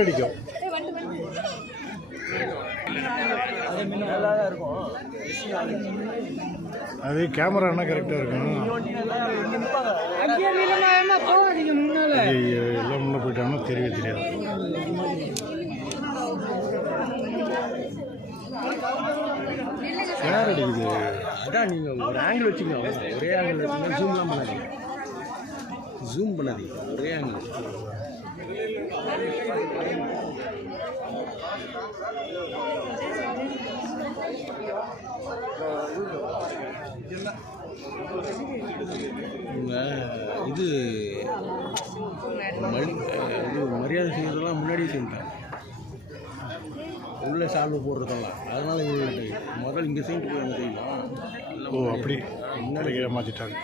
அடிக்கும் அது கேமரா என்ன கரெக்டாக இருக்கும். எல்லாம் முன்னே போயிட்டாங்கன்னா தெரியவே தெரியாது. யார் அடிக்குது? அதான் நீங்கள் ஒரு ஆங்கிள் வச்சுக்கோங்க. ஒரே ஆங்கிள் வச்சுக்கோங்க. ஜூம்லாம் பண்ணாதீங்க. ஜூம் பண்ணாதீங்க. ஒரே ஆங்கிள் இது மரியாதை செய்யறதெல்லாம் முன்னாடியே செஞ்சுட்டாங்க. உள்ள சால்வை போடுறதெல்லாம். அதனால முதல்ல இங்கே செஞ்சுட்டு போய் அங்கே செய்யலாம். ஓ அப்படி முன்னாடி ஏமாற்றிட்டாங்க.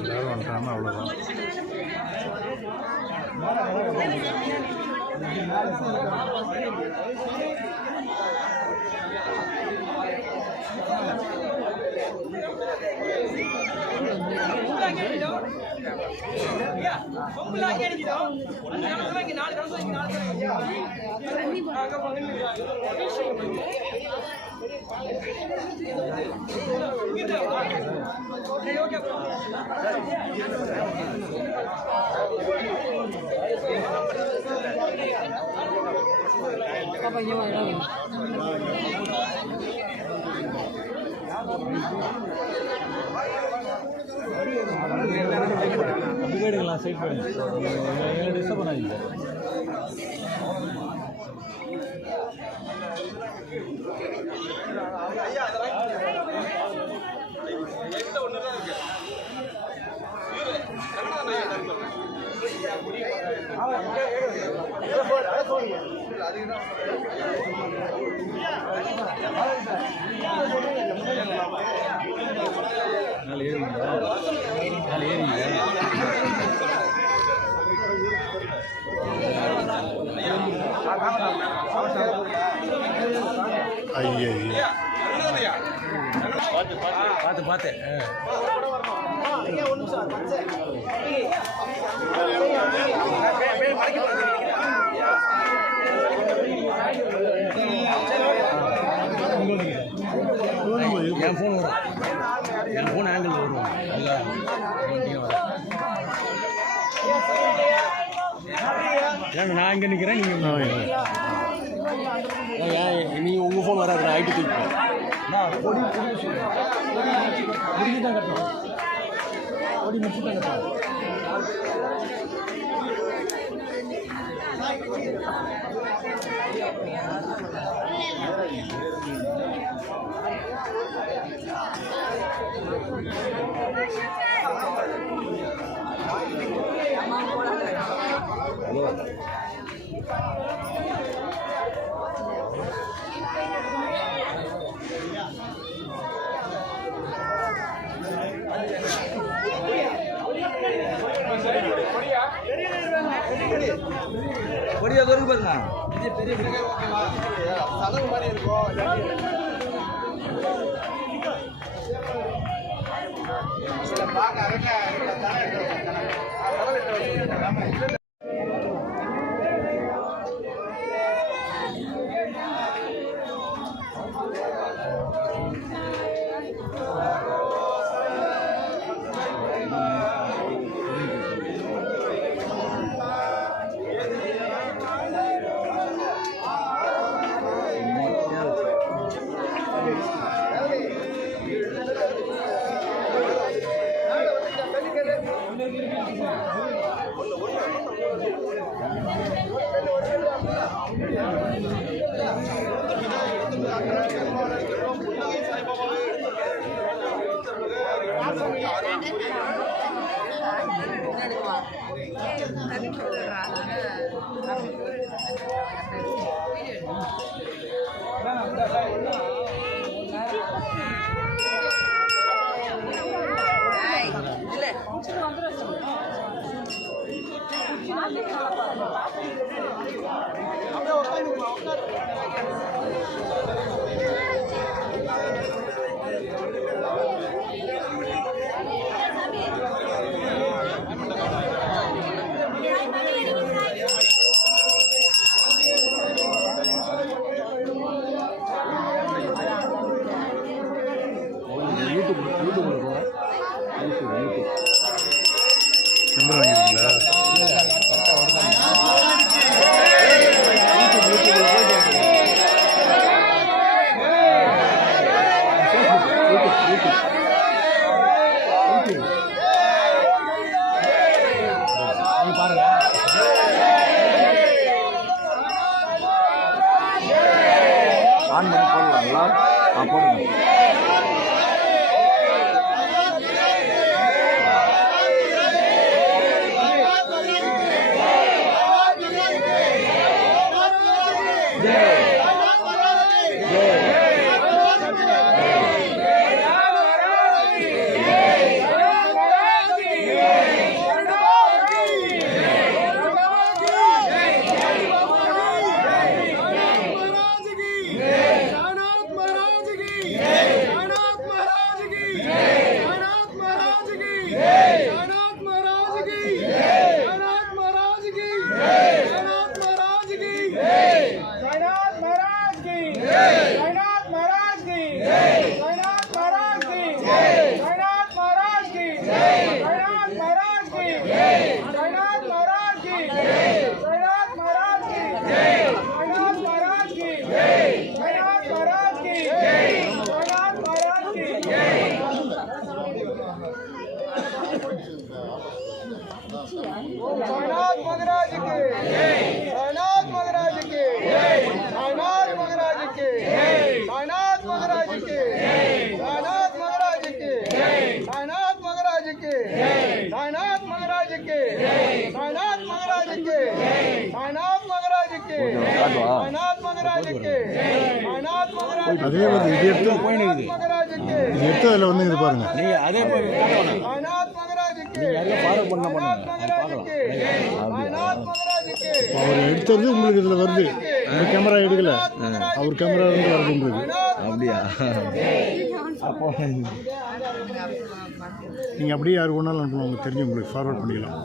எல்லாரும் வந்துட்டாங்கன்னா அவ்வளோதான். வீடுங்களா சைட் போயிடுங்க. டிஸ்டர்ப் பண்ணாதீங்க. ஐயா பார்த்து பார்த்து என் ஃபோன் வரும். என் ஃபோன் ஆங்கிள் வரும். ஏங்க நான் இங்கே நிற்கிறேன். நீங்கள் உங்கள் ஃபோன் வராது. நான் ஐடி தூக்கிப்பேன். முடிச்சு தான் கட்டணும். முடிச்சு தான் கட்டணும். பொடியா தோறுக்கு பாருங்க. பெரிய சலவு மாதிரி இருக்கும். பார்க்க நம்பர் வாங்கிருக்கீங்களா? பாருங்க ஆன் பண்ணி போடலாங்களா? போடுங்க. அதே வந்து இது எடுத்து போயிடுது. இது எடுத்து அதில் வந்து இது பாருங்க. நீங்கள் அதே நீங்கள் அதில் ஃபாலோ பண்ணுங்க பார்க்கலாம். அவர் எடுத்தது உங்களுக்கு இதில் வருது. இந்த கேமரா எடுக்கல, அவர் கேமரா வந்து வருது உங்களுக்கு. அப்படியா? அப்போ நீங்கள் அப்படியே யாருக்கு ஒன்றாலும் அனுப்பணும், உங்களுக்கு தெரிஞ்சு உங்களுக்கு ஃபார்வர்ட் பண்ணிக்கலாம்.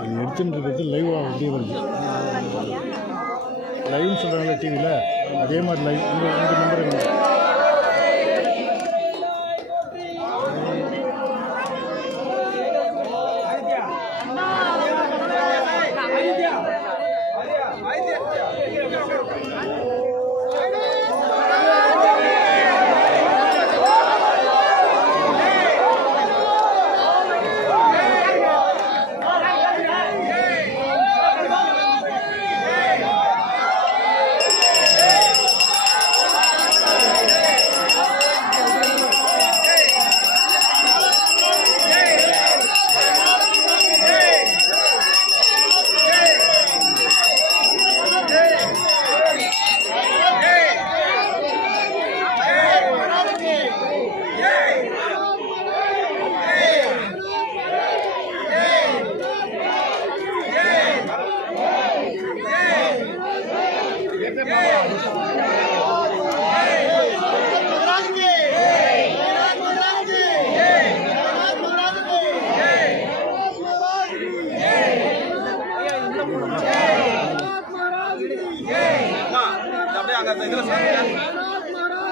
அது எடுத்துட்டு இருக்கிறது லைவாக அப்படியே வருது. லைவ்னு சொல்கிறாங்களே டிவியில், அதே மாதிரி லைவ் உங்கள் நம்பர்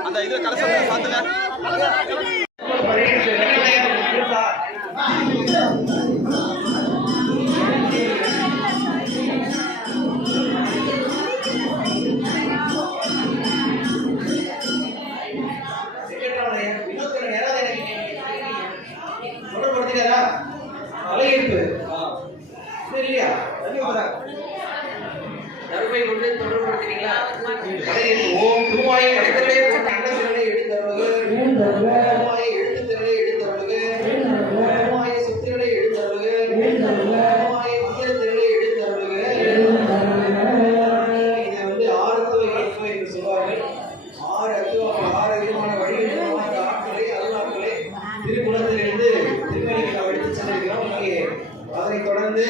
அந்த இதுல கலசத்துல சாத்துங்க. சொல்வார்கள். 6 விதமான வழிகள் மூலமாக அந்த ஆட்களை அருளாட்களை திருக்குளத்திலிருந்து திருமணிக்கு நாம் எடுத்து சென்றிருக்கிறோம். இங்கே அதனைத் தொடர்ந்து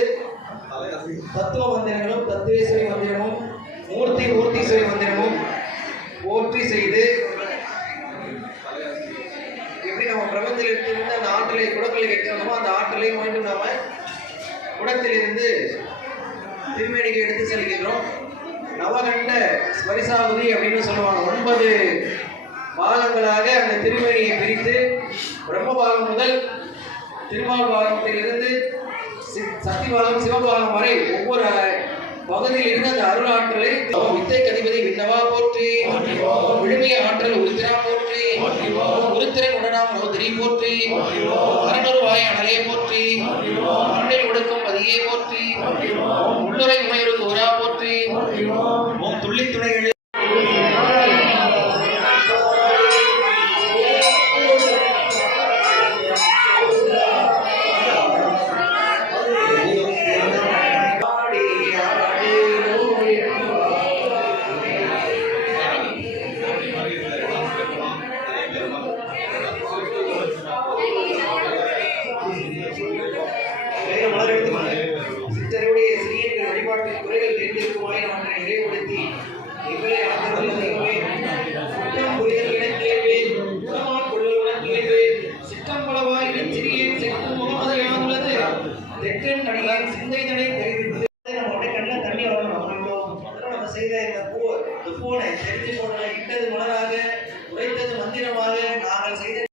தத்துவ மந்திரங்களும் தத்துவேஸ்வரி மந்திரமும் மூர்த்தீஸ்வரி மந்திரமும் போற்றி செய்து எப்படி நம்ம பிரபஞ்சத்தில் எடுத்திருந்து அந்த ஆற்றலை குடங்களை கட்டினோமோ அந்த ஆற்றலை மீண்டும் நாம குடத்திலிருந்து திருமேனிக்கு எடுத்து செல்கின்றோம். நவகண்ட ஸ்பரிசாகுதி அப்படின்னு சொல்லுவாங்க. 9 பாகங்களாக அந்த திருமேனியை பிரித்து பிரம்மபாகம் முதல் திருமாபாகத்திலிருந்து சக்திபாகம் சிவபாகம் வரை ஒவ்வொரு பகுதியில் இருந்து அந்த அருளாற்றலை வித்தை கதிபதி விண்ணவா போற்றி, விழுமிய ஆற்றல் உருத்திரா போற்றி, உருத்திரன் உடனாம் ரோதிரி போற்றி, அரணொருவாய் அனலே போற்றி, மண்ணில் உடுக்கும் பதியே போற்றி, உள்ளுரை உமையுறு கோரா போற்றி, ஓம் துள்ளி துணை எழு சித்தருடைய சிறியர்கள் வழிபாட்டில் குறைகள் தெரிந்திருக்குமாய் அவற்றை நிறைவுபடுத்தி எங்களை குற்றம் புரிதல் என கேள்வேன் குற்றமான் கொள்ளுடன் கேள்வேன் சிற்றம்பளவாய் சிறிய செக்கும் முகமது யாதுள்ளது தெற்றன் அடியான் சிந்தை தடை